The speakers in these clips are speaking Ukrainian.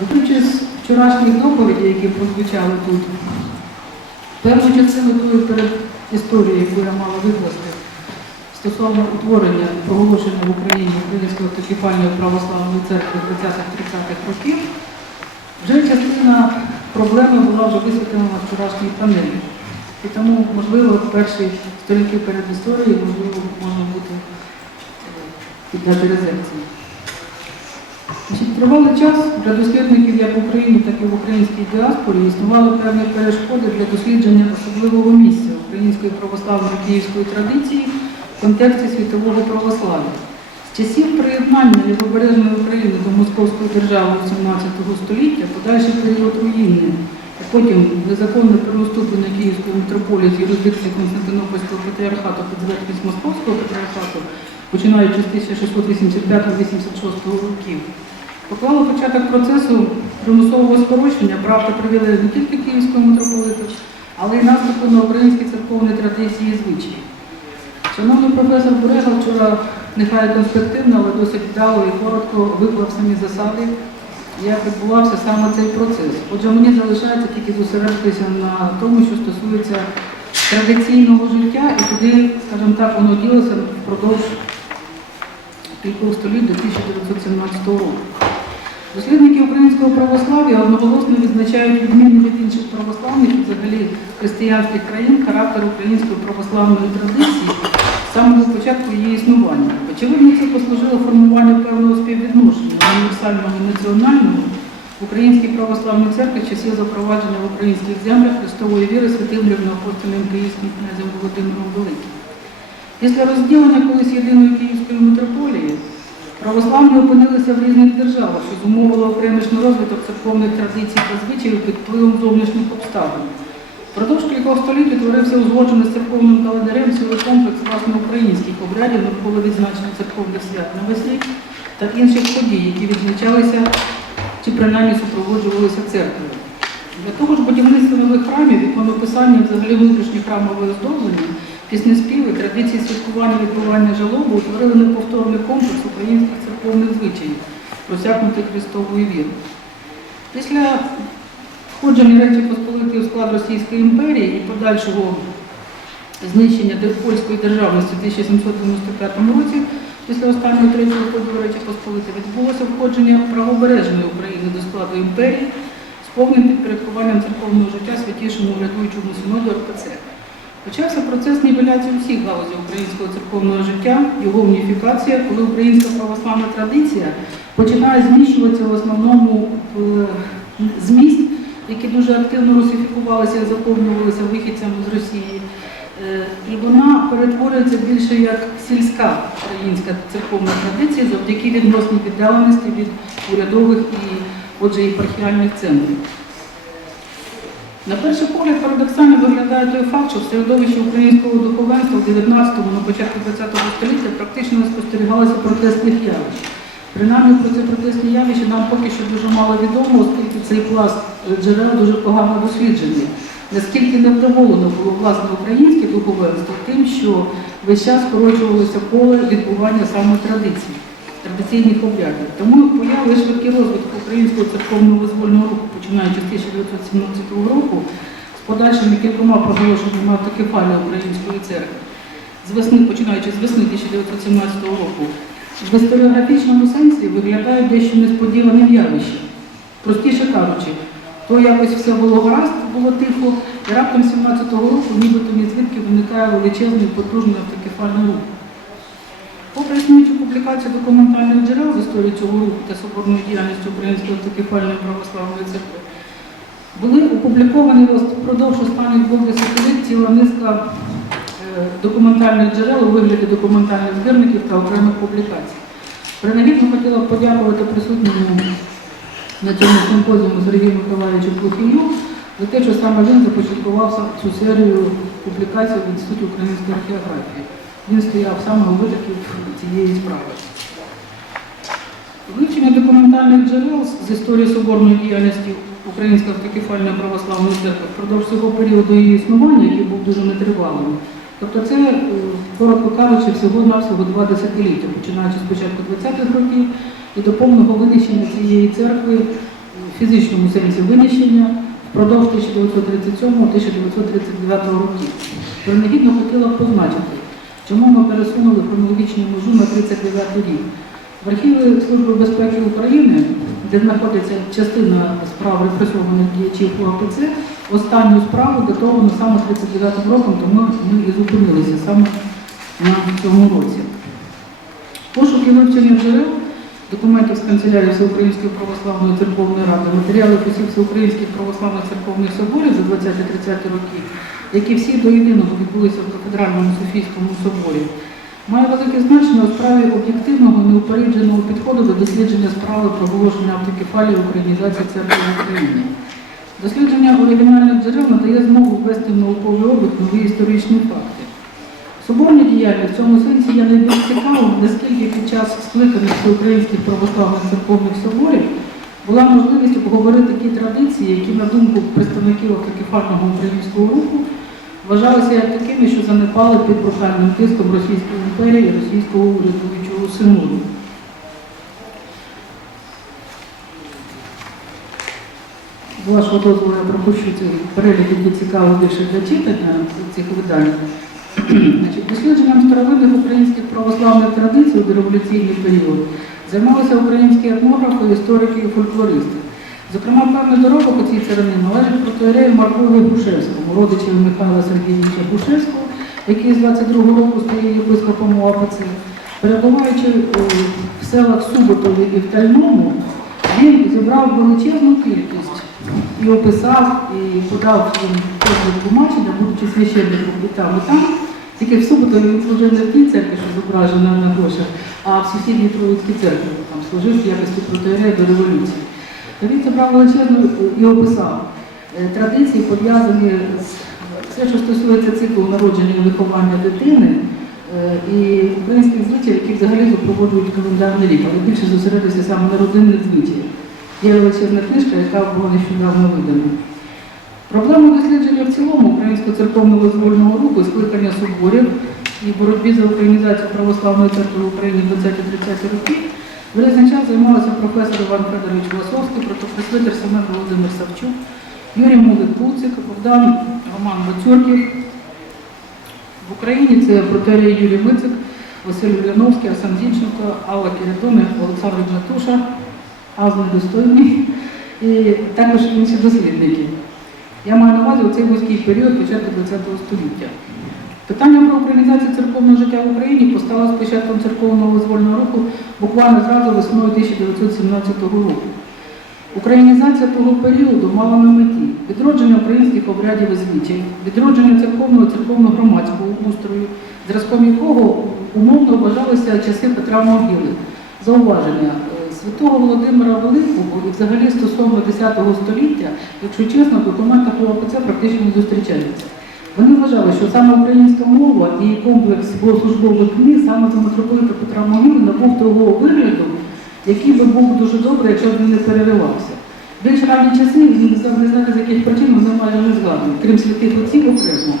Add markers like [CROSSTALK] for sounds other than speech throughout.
Виходячи з вчорашніх доповідей, які прозвучали тут, певну частину тої перед історії, яку я мала викласти, стосовно утворення проголошення в Україні Української автокефальної православної церкви 30-30-х років, вже частина проблеми була вже висвітлена на вчорашній панелі. І тому, можливо, перші сторінки перед історією, можливо, можна буде е, піддати резервції. Значить, Тривалий час для дослідників як в Україні, так і в українській діаспорі існували певні перешкоди для дослідження особливого місця української православної київської традиції в контексті світового православ'я. З часів приєднання Лівобережної України до Московської держави 18 століття, подальший період руїни, а потім незаконне переуступлення Київської митрополії з юрисдикції Константинопольського патріархату під зверхність Московського патріархату, починаючи з 1685-86 років, поклало початок процесу примусового скорочення прав та не тільки Київського митрополиту, але й наступу на українські церковні традиції і звичаї. Шановний професор Бурега вчора нехай конспективно, але досить вдало і коротко виклав самі засади, як відбувався саме цей процес. Отже, мені залишається тільки зосередитися на тому, що стосується традиційного життя, і куди, скажімо так, воно ділося впродовж кількох століть до 1917 року. Дослідники українського православ'я одноголосно відзначають відмінні від інших православних і взагалі християнських країн характер української православної традиції з самого початку її існування. Очевидно, це послужило формуванню певного співвідношення універсального і національного Українській православній церкві часів запровадження в українських землях Христової віри святим рівноапостольним київським князем Володимиром Великим. Після розділення колись єдиної Київської митрополії православні опинилися в різних державах, що зумовило окремішний розвиток церковних традицій та звичаїв під впливом зовнішніх обставин. Впродовж кількох століть утворився узгоджений з церковним календарем цілий комплекс власне українських обрядів навколо відзначення церковних свят на весь рік та інших подій, які відзначалися чи принаймні супроводжувалися церквою. Для того ж будівництва нових храмів, іконописання, і взагалі внутрішнє храмове оздоблення, піснеспіви, традиції святкування відбування жалоби утворили неповторний комплекс українських церковних звичаїв, просякнутих Христовою вірою. Після входження Речі Посполитої у склад Російської імперії і подальшого знищення польської державності в 1795 році, після останнього третього поділу Речі Посполитої, відбулося входження правобережної України до складу імперії з повним підпорядкуванням церковного життя святішому врятуючому синоду РПЦ. Почався процес нівеляції всіх галузей українського церковного життя, його уніфікація, коли українська православна традиція починає зміщуватися в основному в зміст, які дуже активно русифікувалися і заповнювалися вихідцями з Росії. Е, І вона перетворюється більше як сільська українська церковна традиція завдяки відносній віддаленості від урядових і, отже, єпархіальних центрів. На перший погляд парадоксально виглядає той факт, що в середовищі українського духовенства в 19-му, на початку 20-го століття практично не спостерігалося протестних явищ. Принаймні про ці протестні явища нам поки що дуже мало відомо, оскільки цей пласт е, джерел дуже погано досліджений. Наскільки невдоволено було власне українське духовенство тим, що весь час скорочувалося поле відбування саме традицій, традиційних обрядів. Тому появи швидкий розвиток українського церковного визвольного руху, починаючи з 1917 року, з подальшими кількома проголошеннями автокефалії української церкви, з весни, починаючи з весни 1917 року, в історіографічному сенсі виглядають дещо несподіваним явищем. Простіше кажучи, то якось все було гаразд, було тихо, і раптом 17-го року нібито ні звідки виникає величезний потужний автокефальний рух. Попри існуючу публікацію документальних джерел з історії цього руху та соборної діяльності Української автокефальної православної церкви, були опубліковані впродовж останніх двох десятиліть ціла низка е, документальних джерел у вигляді документальних збірників та окремих публікацій. Принагідно хотіла б подякувати присутньому на цьому симпозіуму Сергію Миколаївичу Плохію за те, що саме він започаткував цю серію публікацій в Інституті української археографії. Він стояв саме витоків цієї справи. Вивчення документальних джерел з історії соборної діяльності Української автокефальної православної церкви впродовж цього періоду її існування, який був дуже нетривалим. Тобто це, е, коротко кажучи, всього-навсього два десятиліття, починаючи з початку 20-х років і до повного винищення цієї церкви в фізичному сенсі винищення впродовж 1937-1939 років. Принагідно хотіла б позначити, чому ми пересунули хронологічну межу на 39 рік. В архіві Служби безпеки України, де знаходиться частина справ репресованих діячів УАПЦ, останню справу датовано саме 39 роком, тому ми і зупинилися саме на цьому році. Пошуки вивчення джерел, документів з канцелярії Всеукраїнської православної церковної ради, матеріалів усіх всеукраїнських православних церковних соборів за 20-30 роки, які всі до єдиного відбулися в кафедральному Софійському соборі, має велике значення у справі об'єктивного неупередженого підходу до дослідження справи проголошення автокефалії українізації церкви в Україні. Дослідження оригінальних джерел надає змогу ввести в науковий облік нові історичні факти. Соборна діяльність в цьому сенсі є найбільш цікавим, наскільки під час скликаних всеукраїнських православних церковних соборів була можливість обговорити ті традиції, які, на думку представників автокефального українського руху, вважалися як такими, що занепали під брутальним тиском Російської імперії і російського урядовичого синоду. З вашого дозволу я пропущу цей перелік, який цікаво більше для читання цих видань. Дослідженням старовинних українських православних традицій у дореволюційний період займалися українські етнографи, історики і фольклористи. Зокрема, певна дорога по цій царині належить протоірею Маркові Бушевському, родичеві Михайла Сергійовича Бушевського, який з 22 року стає єпископом УАПЦ. Перебуваючи в селах Суботові і в Тальному, він зібрав величезну кількість і описав, і подав кожним тлумачення, будучи священником і там, і там. Тільки в суботу він служив не в тій церкві, що зображена на грошах, а в сусідній Троїцькій церкві, там служив в якості протиерея до революції. То він зібрав величезну і описав е, традиції, пов'язані з все, що стосується циклу народження і виховання дитини, е, і українських звичаїв, які взагалі супроводжують календарний рік, але більше зосередився саме на родинних звичаях. Є величезна книжка, яка була нещодавно видана. Проблему дослідження в цілому українського церковного визвольного руху, скликання соборів і боротьбі за українізацію православної церкви в Україні в 20-30 роки в час займалися професор Іван Федорович Власовський, протопресвитер Семен Володимир Савчук, Юрій Мулик Буцик, Богдан Роман Бацюрків. В Україні це протерій Юрій Мицик, Василь Уляновський, Арсен Зінченко, Алла Кірятуни, Олександр Гнатуша, Аз недостойний і також інші дослідники. Я маю на увазі цей вузький період початку ХХ століття. Питання про українізацію церковного життя в Україні постало з початком церковного визвольного руху буквально зразу весною 1917 року. Українізація того періоду мала на меті відродження українських обрядів і звичаїв, відродження церковного церковно-громадського устрою, зразком якого умовно вважалися часи Петра Могили. Зауваження е, святого Володимира Великого і взагалі стосовно X століття, якщо чесно, в документах УАПЦ практично не зустрічаються. Вони вважали, що саме українська мова і комплекс богослужбових книг саме за митрополита Петра Могили набув того вигляду, який би був дуже добре, якщо б він не переривався. Більш ранні часи, знаю, не знаю, з яких причин, вони майже не згадують, крім святих отців окремо.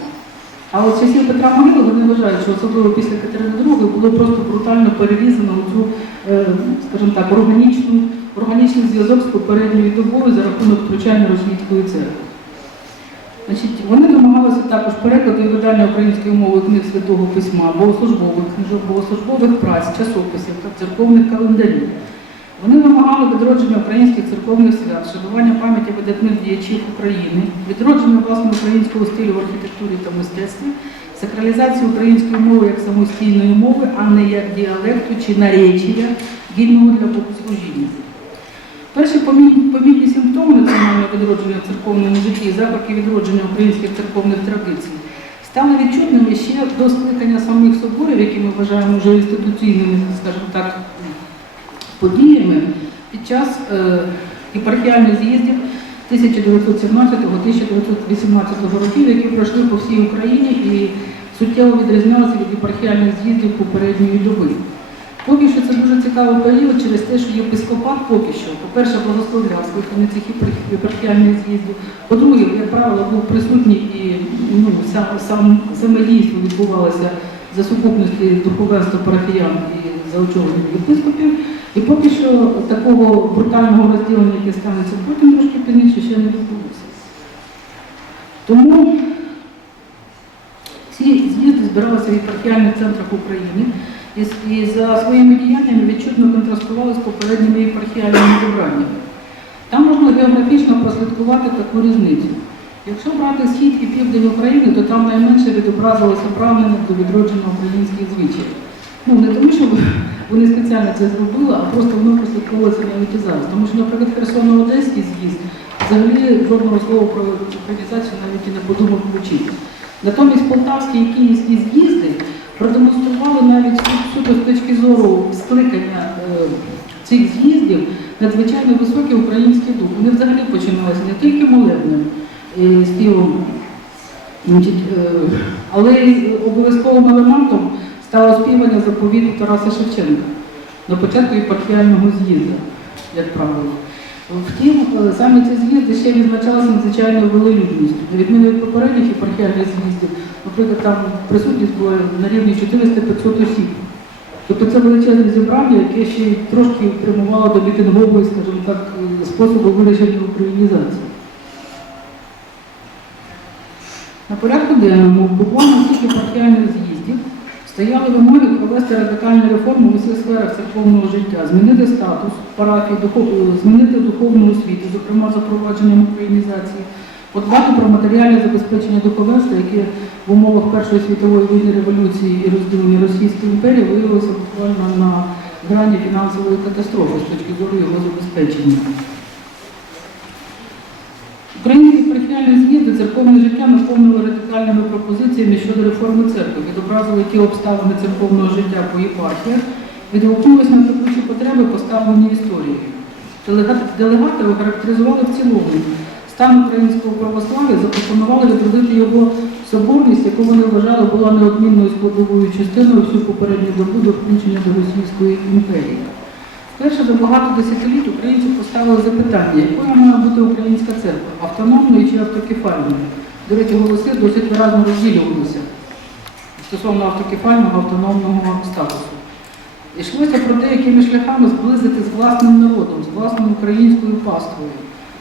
А от часів Петра Могили вони вважають, що особливо після Катерини II було просто брутально перерізано цю, е, скажімо так, органічну, органічний зв'язок з попередньою добою за рахунок втручання російської церкви. Значить, вони домагалися також перекладу і видання української мови книг Святого Письма, богослужбових книжок, богослужбових праць, часописів та церковних календарів. Вони вимагали відродження українських церковних свят, шанування пам'яті видатних діячів України, відродження власного українського стилю в архітектурі та мистецтві, сакралізацію української мови як самостійної мови, а не як діалекту чи наречія, гідного для богослужіння. Перші помітні, симптоми національного відродження в церковному житті, запахи відродження українських церковних традицій, стали відчутними ще до скликання самих соборів, які ми вважаємо вже інституційними, скажімо так, подіями під час е, єпархіальних з'їздів 1917-1918 років, які пройшли по всій Україні і суттєво відрізнялися від єпархіальних з'їздів попередньої доби. Поки що це дуже цікавий період через те, що єпископат поки що, по-перше, благословляв скликаних цих єпархіальних з'їздів. По-друге, як правило, був присутній і ну, сам, сам, саме дійство відбувалося за сукупності духовенства парафіян і заочованих єпископів. І поки що такого брутального розділення, яке станеться потім трошки пізніше, ще не відбулося. Тому ці з'їзди збиралися в єпархіальних центрах України і, і за своїми діяннями відчутно контрастували з попередніми єпархіальними зібраннями. Там можна географічно прослідкувати таку різницю. Якщо брати схід і південь України, то там найменше відобразилося прагнення до відродження українських звичаїв. Ну не тому, що вони спеціально це зробили, а просто воно прослідковується навіть і зараз. Тому що, наприклад, Херсоно-Одеський з'їзд взагалі жодного слова про українізацію навіть і не подумав включити. Натомість Полтавські і Київські з'їзди продемонстрували навіть су- суто з точки зору скликання е, цих з'їздів надзвичайно високий український дух. Вони взагалі починалися не тільки молебнем, е, співом, е, але й обов'язковим елементом стало співання заповіту Тараса Шевченка на початку єпархіального з'їзду, як правило. Втім, е, саме ці з'їзди ще відзначалися надзвичайною велелюдністю. На відміну від попередніх єпархіальних з'їздів, наприклад, там присутність була на рівні 400-500 осіб. Тобто це величезне зібрання, яке ще трошки прямувало до мітингової, скажімо так, е, способу вираження українізації. На порядку денному буквально всіх єпархіальних з'їздів стояли вимоги провести радикальну реформу в усіх сферах церковного життя, змінити статус парафії, змінити духовну освіту, зокрема запровадженням українізації, подбати про матеріальне забезпечення духовенства, яке в умовах Першої світової війни революції і розділення Російської імперії виявилося буквально на грані фінансової катастрофи з точки зору його забезпечення. Єпархіальні з'їзди церковне життя наповнили радикальними пропозиціями щодо реформи церкви, відобразили ті обставини церковного життя по єпархіях, відгукнулися на текучі потреби, поставлені історією. Делегати охарактеризували в цілому стан українського православ'я, запропонували відродити його соборність, яку вони вважали була неодмінною складовою частиною всю попередню добу до включення до Російської імперії. Вперше за багато десятиліть українці поставили запитання, якою має бути українська церква автономною чи автокефальною. До речі, голоси досить виразно розділювалися стосовно автокефального автономного статусу. Йшлося про те, якими шляхами зблизити з власним народом, з власною українською паствою,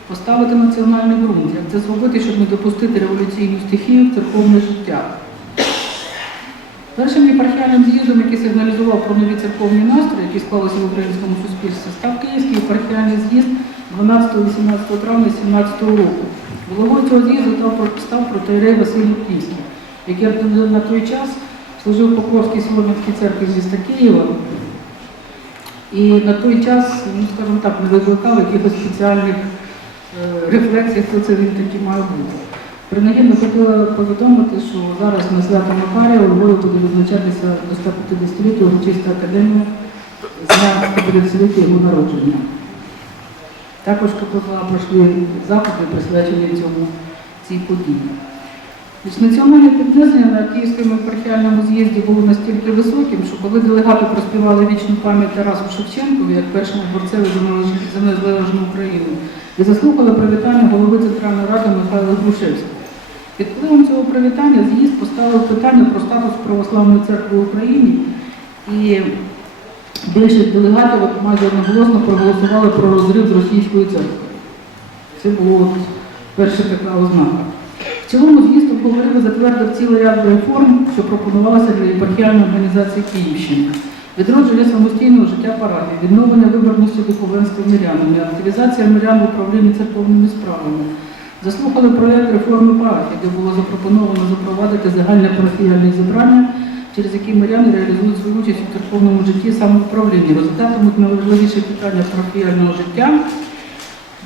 поставити національний ґрунт, як це зробити, щоб не допустити революційну стихію в церковне життя. Першим єпархіальним з'їздом, який сигналізував про нові церковні настрої, які склалися в українському суспільстві, став Київський єпархіальний з'їзд 12-18 травня 2017 року. Головою цього з'їзду став, протоірей Василій Київський, який на той час служив Покровській Солом'янській церкві міста Києва. І на той час, ну скажімо так, не викликав якихось спеціальних е, рефлексій, хто це він такий має бути. Принагідно хотіла повідомити, що зараз на свято Макарія у Львові буде відзначатися до 150-ліття урочиста академія з дня 150-ліття його народження. Також КПК пройшли заходи, присвячені цьому цій події. Національне піднесення на Київському епархіальному з'їзді було настільки високим, що коли делегати проспівали вічну пам'ять Тарасу Шевченкові як першому борцеві за незалежну Україну і заслухали привітання голови Центральної ради Михайла Грушевського. Під впливом цього привітання з'їзд поставив питання про статус православної церкви в Україні і більшість делегатів майже одноголосно проголосували про розрив з російською церквою. Це було перша така ознака. В цілому з'їзд обговорив і затвердив цілий ряд реформ, що пропонувалося для єпархіальної організації Київщини. Відродження самостійного життя парафії, відновлення виборності духовенства мирянами, активізація мирян в управлінні церковними справами. Заслухали проєкт реформи парафії, де було запропоновано запровадити загальне парафіяльне зібрання, через які миряни реалізують свою участь у церковному житті самоуправління. Результатом найважливіших питання парафіяльного життя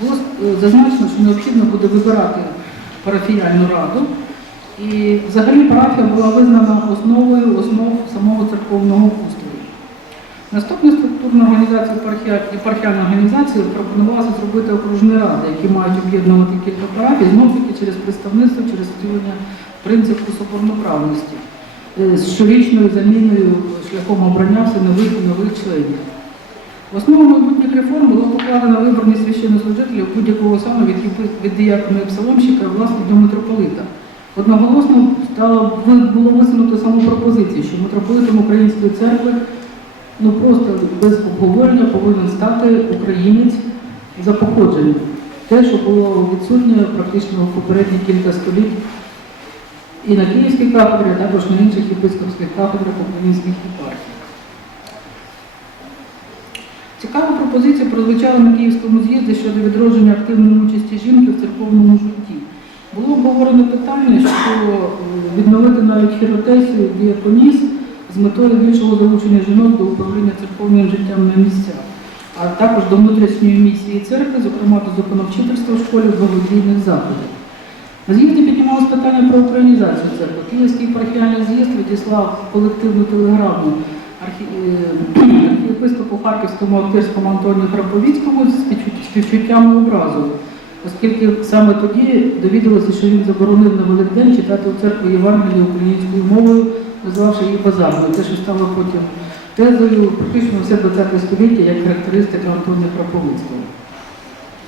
було е, зазначено, що необхідно буде вибирати парафіяльну раду. І взагалі парафія була визнана основою основ самого церковного устрою. Наступна структурна організація єпархіальна організація пропонувалася зробити окружні ради, які мають об'єднувати кілька парафій, знову таки через представництво, через втілення принципу соборноправності е, з щорічною заміною шляхом обрання все нових і нових членів. В основу майбутніх реформ було покладено виборність священнослужителів будь-якого сану від, від псаломщика власне до митрополита. Одноголосно стало, було висунуто саму пропозицію, що митрополитом Української церкви ну просто без обговорення повинен стати українець за походженням. те, що було відсутнє практично в попередні кілька століть і на Київській кафедрі, а також на інших єпископських кафедрах українських єпархій. Цікава пропозиція прозвучала на Київському з'їзді щодо відродження активної участі жінки в церковному житті. Було обговорено питання, що е, відновити навіть хіротесію діаконіс з метою більшого залучення жінок до управління церковним життям на місцях, а також до внутрішньої місії церкви, зокрема до законовчительства в школі благодійних заходів. На з'їзді піднімалось питання про українізацію церкви. Київський епархіальний з'їзд відіслав колективну телеграму е, [CLEARS THROAT] архієпископу Харківському Актирському Антонію Храповіцькому з співчут- співчуттями образу, оскільки саме тоді довідалося, що він заборонив на Великдень читати у церкві Євангелії українською мовою, назвавши її базарною, те, що стало потім тезою практично все 20 століття як характеристика Антонія Храповицького.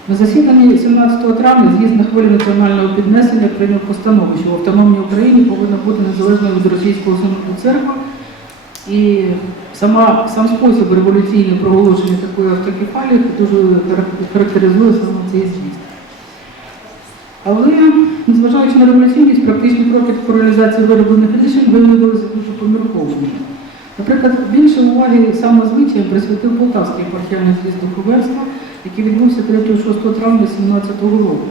На засіданні 17 травня з'їзд на хвилі національного піднесення прийняв постанову, що в автономній Україні повинна бути незалежною від російського суду церква. І сама, сам спосіб революційного проголошення такої автокефалії дуже характеризує саме цей з'їзд. Але, незважаючи на революційність, практичні кроки по реалізації вироблених рішень виявилися дуже поміркованими. Наприклад, більше уваги саме звичаєм присвятив Полтавський епархіальний з'їзд духовенства, який відбувся 3-6 травня 2017 року.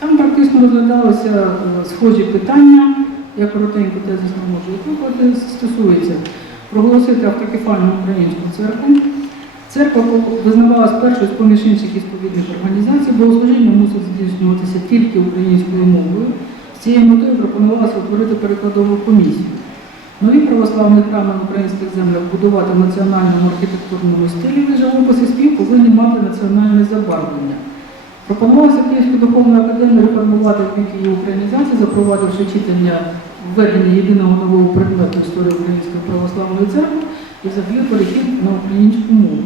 Там практично розглядалися е, схожі питання, я коротенько тезис не можу викликати, стосується проголосити автокефальну українську церкву. Церква визнавалась першою з поміж інших ісповідних організацій, богослужіння мусить здійснюватися тільки українською мовою. З цією метою пропонувалося утворити перекладову комісію. Нові православні храми в українських землях будувати в національному архітектурному стилі і живописи спів повинні мати національне забарвлення. Пропонувалося Київську духовну академію реформувати в бік її українізації, запровадивши читання введення єдиного нового предмету історії Української православної церкви і взагалі перехід на українську мову.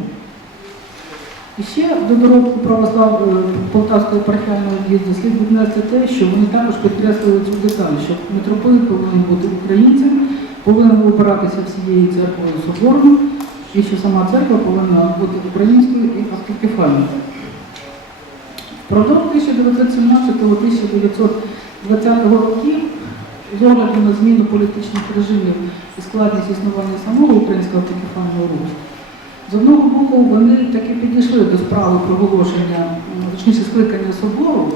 І ще до доробку православ е, Полтавського епархіального з'їзду слід віднести те, що вони також підкреслили цю деталь, що митрополит повинен бути українцем, повинен обиратися всією церквою соборно, і що сама церква повинна бути українською і автокефальною. Впродовж 1917-1920 років, з огляду на зміну політичних режимів і складність існування самого українського автокефального руху, з одного боку, вони таки підійшли до справи проголошення, точніше скликання собору,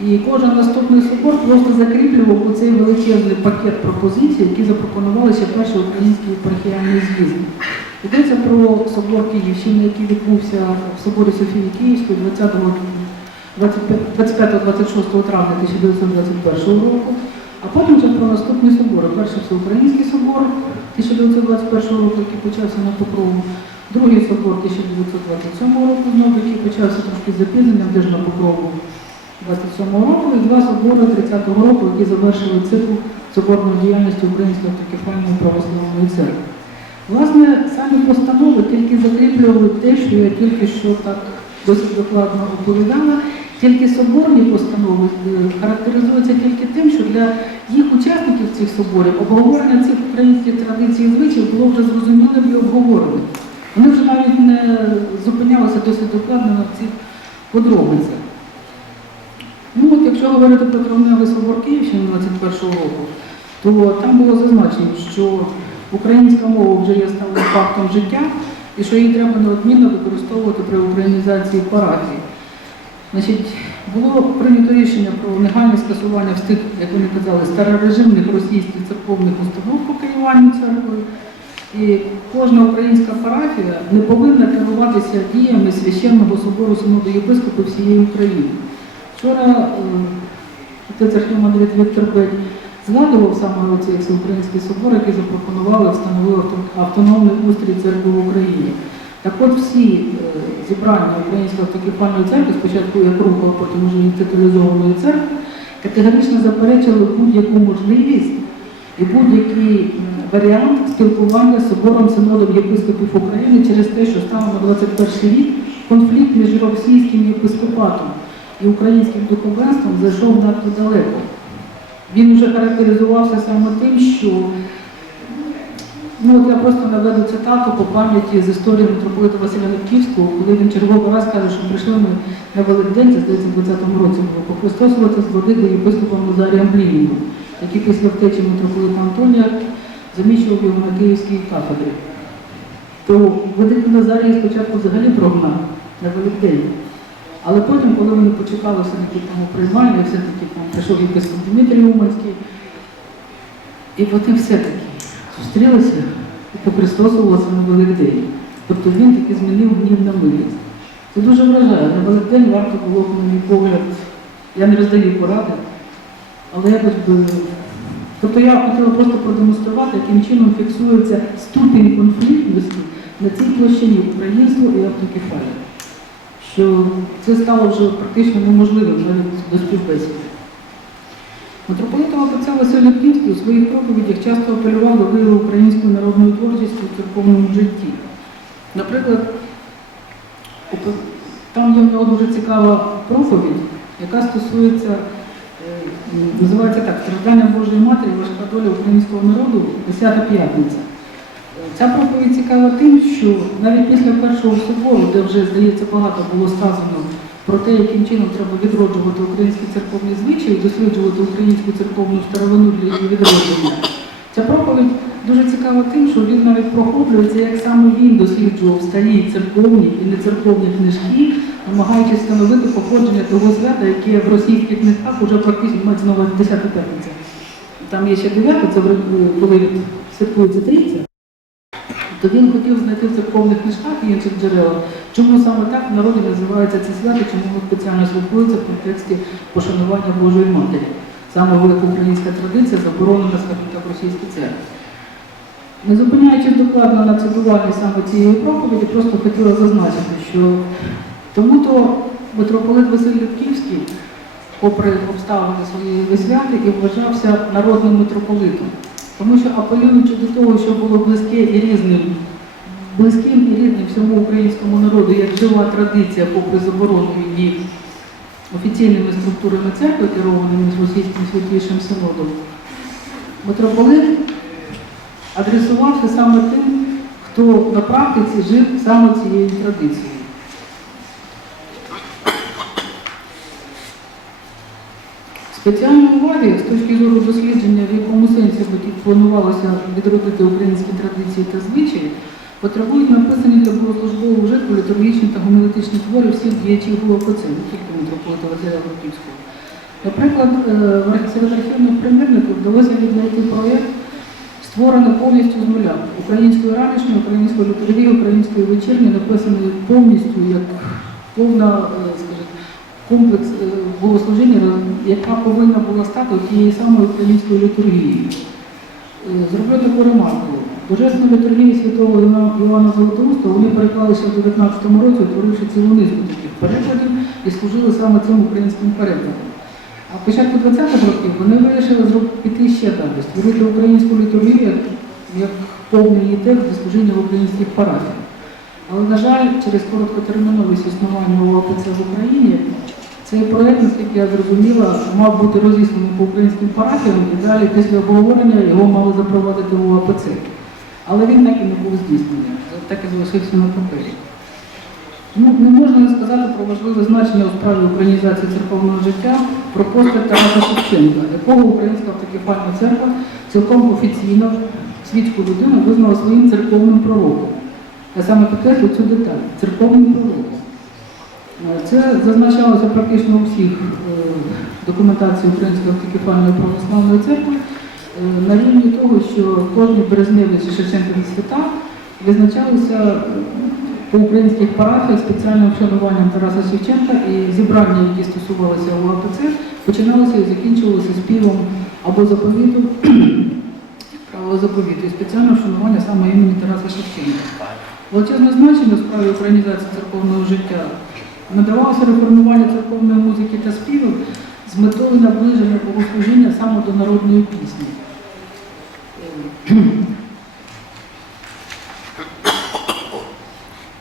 і кожен наступний собор просто закріплював оцей величезний пакет пропозицій, які запропонували ще перший український епархіальний з'їзд. Йдеться про собор Київщини, який відбувся в соборі Софії Київської 25-26 травня 1921 року, а потім вже про наступні собори. Перший Всеукраїнський собор 1921 року, який почався на Покрову, другий собор 1927 року, знову який почався трошки з запізненням, теж Покрову 27 року, і два собори 30-го року, які завершили цикл соборної діяльності Української автокефальної православної церкви. Власне, самі постанови тільки закріплювали те, що я тільки що так досить докладно оповідала. Тільки соборні постанови е, характеризуються тільки тим, що для їх учасників цих соборів обговорення цих українських традицій і звичаїв було вже зрозумілим і обговореним. Зупинялися досить докладно на цих подробицях. Ну от якщо говорити про травневий собор Київщини 21 року, то там було зазначено, що українська мова вже є сталим фактом життя і що її треба неодмінно використовувати при українізації парафії. Значить, було прийнято рішення про негайне скасування встиг, як вони казали, старорежимних російських церковних установ по керуванню церквою. І кожна українська парафія не повинна керуватися діями священного собору синоду єпископів всієї України. Вчора е, отець Архімандрит Віктор Бедь згадував саме оцей всеукраїнський собор, який запропонували, встановили автономний устрій церкви в Україні. Так от всі е, зібрання Української автокефальної церкви, спочатку як руху, а потім вже інституалізованої церкви, категорично заперечили будь-яку можливість і будь-який м, варіант спілкування з собором синодом єпископів України через те, що станом на 21 рік конфлікт між російським єпископатом і українським духовенством зайшов надто далеко. Він вже характеризувався саме тим, що Ну, от я просто наведу цитату по пам'яті з історії митрополита Василя Левківського, коли він черговий раз каже, що прийшли ми на Великдень, це здається, в 20-му році було, похрестосувати з владикою єпископом Назарієм Блініним, який після втечі митрополита Антонія заміщував його на Київській кафедрі. То Владику Назарій спочатку взагалі прогнав на Великдень. Але потім, коли вони почекали все-таки там у приймальні, все-таки там прийшов єпископ Дмитрій Уманський, і вони все-таки зустрілися і похристосувалися на Великдень. Тобто він таки змінив гнів на милість. Це дуже вражає. На Великдень варто було на мій погляд, я не роздаю поради, але якось би. Тобто я хотіла просто продемонструвати, яким чином фіксується ступінь конфліктності на цій площині українства і автокефалії. Що це стало вже практично неможливим навіть до співбесіди. Митрополитова отця Василь Ліпківський у своїх проповідях часто апелював до вияву української народної творчості у церковному житті. Наприклад, там є в нього дуже цікава проповідь, яка стосується, називається так, страждання Божої Матері, важка доля українського народу, 10 п'ятниця. Е, Ця проповідь цікава тим, що навіть після першого собору, де вже, здається, багато було сказано про те, яким чином треба відроджувати українські церковні звичаї, досліджувати українську церковну старовину для її відродження. Ця проповідь дуже цікава тим, що він навіть прохоплюється, як саме він досліджував старі церковні і нецерковні книжки, намагаючись встановити походження того свята, яке в російських книжках вже практично на увазі 10 п'ятниця. Там є ще 9, це коли святкується трійця. То він хотів знайти в церковних книжках і інших джерелах, чому саме так в народі називається це свято, чому воно спеціально святкується в контексті пошанування Божої Матері. Саме великоукраїнська традиція заборонена, скажімо так, російській церкві. Не зупиняючись докладно на цитуванні саме цієї проповіді, просто хотіла зазначити, що тому-то митрополит Василь Липківський, попри обставини своєї висвяти, і вважався народним митрополитом. Тому що апелюючи до того, що було близьке і різним, близьким і рідним всьому українському народу, як жива традиція, попри заборону її офіційними структурами церкви, керованими з російським святішим синодом, митрополит адресувався саме тим, хто на практиці жив саме цією традицією. Спеціальної уваги з точки зору дослідження, в якому сенсі планувалося відродити українські традиції та звичаї, потребують написані для богослужбового вжитку літургічні та гомілетичні твори всіх діячів ГУАПЦ, не тільки митрополита Василя Горківського. Наприклад, е, серед архівних примірників вдалося віднайти проєкт, створений повністю з нуля. Українською ранішньою, українською літургією, українською вечірньою, написаний повністю як повна, е, комплекс е, богослужіння, яка повинна була стати тією самою українською літургією. Е, Зроблю таку ремарку. Божественну літургію святого Іоанна Золотоуста вони переклали ще в 19 році, утворивши цілу низку таких перекладів і служили саме цим українським перекладом. А в початку 20-х років вони вирішили піти ще далі, створити українську літургію як повний її текст для служіння в українських парафіях. Але, на жаль, через короткотерміновість існування ОАПЦ в Україні цей проєкт, наскільки я зрозуміла, мав бути розісланий по українським парафіям і далі після обговорення його мали запровадити в ОАПЦ. Але він так і не був здійснений, так і залишився на папері. Ну, не можна не сказати про важливе значення у справі українізації церковного життя про постать Тараса Шевченка, якого Українська автокефальна церква цілком офіційно світську людину визнала своїм церковним пророком. Я саме підкреслю цю деталь церковним пророком. Це зазначалося практично у всіх е, документації Української автокефальної православної церкви е, на рівні того, що кожні березневі чи Шевченкові свята визначалися е, по українських парафіях спеціальним вшануванням Тараса Шевченка і зібрання, які стосувалися УАПЦ, починалися і закінчувалися співом або заповіту, [CLEARS THROAT] правило заповіту, і спеціальне вшанування саме імені Тараса Шевченка. Величезне значення у справі українізації церковного життя надавалося реформування церковної музики та співів з метою наближення богослужіння саме до народної пісні.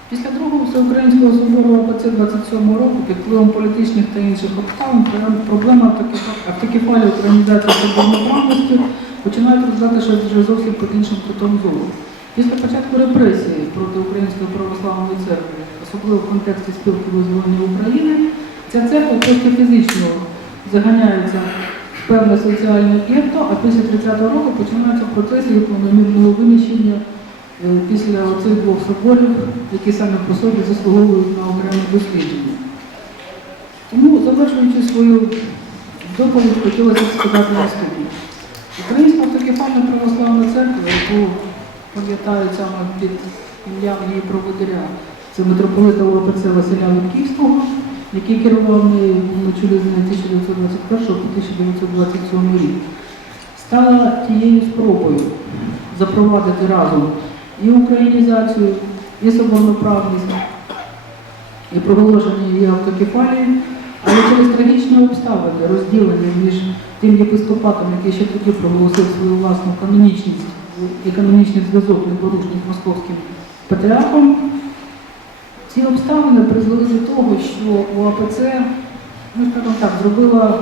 Після другого всеукраїнського собору ОПЦ 27 року під впливом політичних та інших обставин проблема автокефалії українізації церковної правності починають розглядати вже зовсім під іншим кутом зору. Після початку репресії проти Української православної церкви, особливо в контексті спілки визволення України, ця церква просто фізично заганяється в певне соціальне гетто, а після 30-го року починаються процеси її планомірного винищення е, після оцих двох соборів, які самі по собі заслуговують на окреме дослідження. Тому, завершуючи свою доповідь, хотілося б сказати наступне. Українська автокефальна православна церква, яку пам'ятають саме під ім'ям її проводиря, це митрополита ОПЦ Василя Лутківського, який керував нею чолі з 1921 по 1927 рік, стала тією спробою запровадити разом і українізацію, і соборноправність, і проголошення її автокефалії, але через трагічні обставини розділення між тим єпископатом, який ще тоді проголосив свою власну канонічність і канонічний зв'язок непорушний з московським патріархом, ці обставини призвели до того, що УАПЦ, ну скажімо так, зробила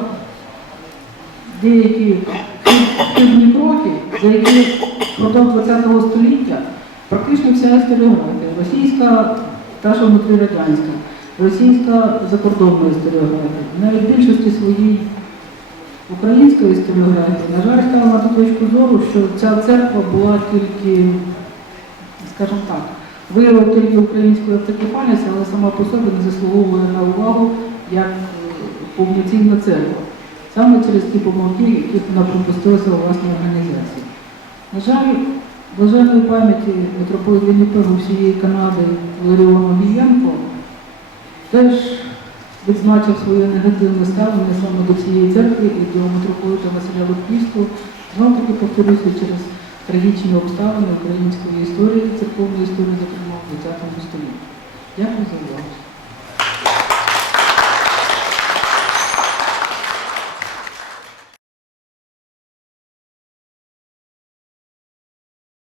деякі хибні кроки, за які впродовж ХХ століття практично вся історіографія, російська та що внутрірадянська, російська закордонна історіографія, навіть в більшості своїй української історіографії, на жаль, стала на ту точку зору, що ця церква була тільки, скажімо так, виявив тільки українську автокефальність, але сама по собі не заслуговує на увагу як е, повноцінна церква. Саме через ті помилки, яких вона припустилася у власній організації. На жаль, блаженної пам'яті митрополит Вінніпегу всієї Канади Ларіон Огієнко теж відзначив своє негативне ставлення саме до цієї церкви і до митрополита Василя Лубківського. Знову таки повторюся через трагічні обставини української історії, церковної історії, зокрема в 20 столітті. Дякую за увагу.